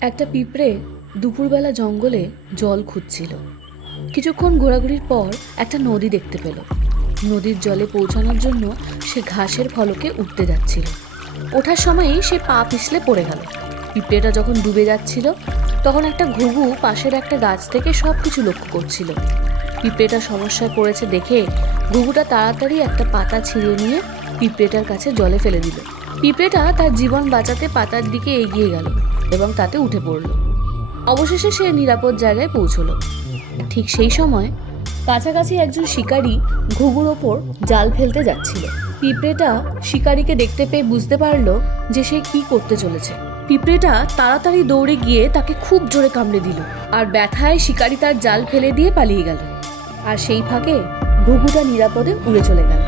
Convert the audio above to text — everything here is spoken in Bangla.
একটা পিঁপড়ে দুপুরবেলা জঙ্গলে জল খুঁজছিল। কিছুক্ষণ ঘোরাঘুরির পর একটা নদী দেখতে পেল। নদীর জলে পৌঁছানোর জন্য সে ঘাসের ফলকে উঠতে যাচ্ছিল। ওঠার সময়ই সে পা পিছলে পড়ে গেল। পিঁপড়েটা যখন ডুবে যাচ্ছিল তখন একটা ঘুঘু পাশের একটা গাছ থেকে সব কিছু লক্ষ্য করছিল। পিঁপড়েটা সমস্যায় পড়েছে দেখে ঘুঘুটা তাড়াতাড়ি একটা পাতা ছিঁড়ে নিয়ে পিঁপড়েটার কাছে জলে ফেলে দিল। পিঁপড়েটা তার জীবন বাঁচাতে পাতার দিকে এগিয়ে গেল এবং তাতে উঠে পড়ল। অবশেষে সে নিরাপদ জায়গায় পৌঁছলো। ঠিক সেই সময় কাছাকাছি একজন শিকারী ঘুঘুর ওপর জাল ফেলতে যাচ্ছিল। পিঁপড়েটা শিকারীকে দেখতে পেয়ে বুঝতে পারলো যে সে কি করতে চলেছে। পিঁপড়েটা তাড়াতাড়ি দৌড়ে গিয়ে তাকে খুব জোরে কামড়ে দিল, আর ব্যথায় শিকারী তার জাল ফেলে দিয়ে পালিয়ে গেল। আর সেই ফাঁকে ঘুঘুটা নিরাপদে উড়ে চলে গেল।